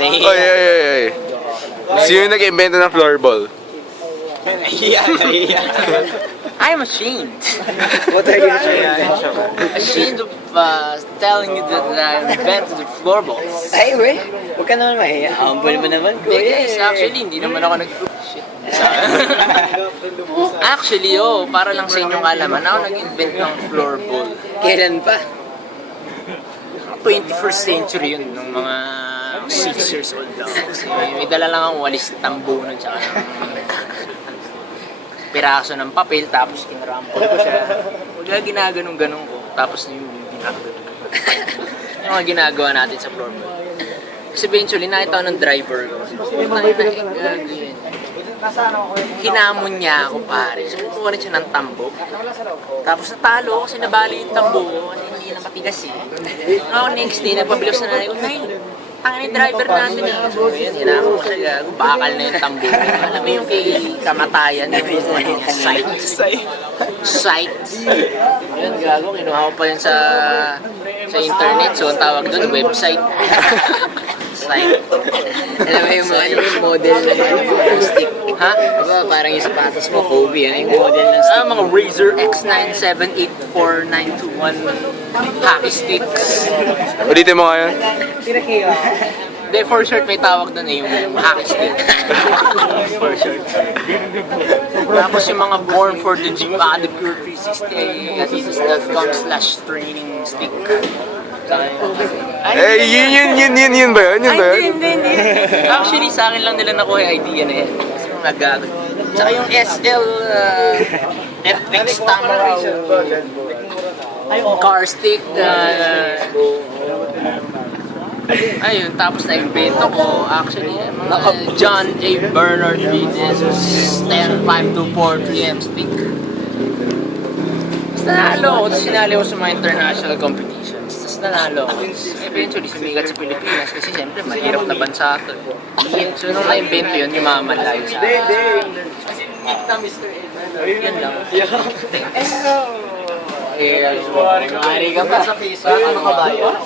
Oy, nahihiya. oy, oy, oy. Sino yung nag-invento ng floorball? Nahihiya. I'm ashamed. What are you saying? Ashamed of telling you that I invented the floorballs. Ay, we. Huwag ka naman mahiya. Humble mo naman, kuya. Guys, actually, hindi naman ako shit. Actually, para lang sa inyong alaman, ako nag-invent ng floorball. Kailan pa? 21st century yun, nung mga 6 years old lang. Kasi may dala lang akong walis tambunan tsaka ng piraso ng papel, tapos kinarampol ko siya. Kaya ginaganong-ganong ko, tapos yung ginagawa. Yung mga ginagawa natin sa floorball. Kasi eventually, nakita ko ng driver ko. Hinamon niya ako, pare. So, kukuha rin siya ng tambok. Tapos natalo ako kasi nabali yung tambok ko. Kasi hindi na matigas eh. No, next day, nagpabilos na nanay ko, Nay, ang driver natin eh. So, yun, hinamon ko siya. Bakal na yung tambok. Alam mo yung kay kamatayan, yung site. Yun, gago. Kinuha ko pa yun sa internet. So, ang tawag doon, website. Site. Alam mo yung model ng stick? Ha? Diba, parang yung sapatos mo, Kobe, ano yung model ng stick? Mga Razer X978491 hockey sticks. Ulitin mo ngayon. Hindi, for short may tawag doon yung hockey stick. For short. Tapos yung mga Born for the Gym the Pure 360 ay adidas.com/training stick. Eh, yun ba yun? Yun ba yun? Hindi. Actually, sa akin lang nila nakuha yung idea na yan. Kasi mga nagago. Tsaka yung SL FX Tamaraw car stick. Ayun, tapos na-invento ko. Actually, mga John J. Bernard Reed's 105243M stick. Tapos nanalo ko. Tapos sinali ko sa mga international competitions. Tapos nanalo ko. Eventually, sumigat sa Pilipinas kasi siyempre mahirap na bansa ito. So nung na-invento yun, yumaman lang sa yan lang. Maaari ka pa sa Facebook. Ano ka ba yun?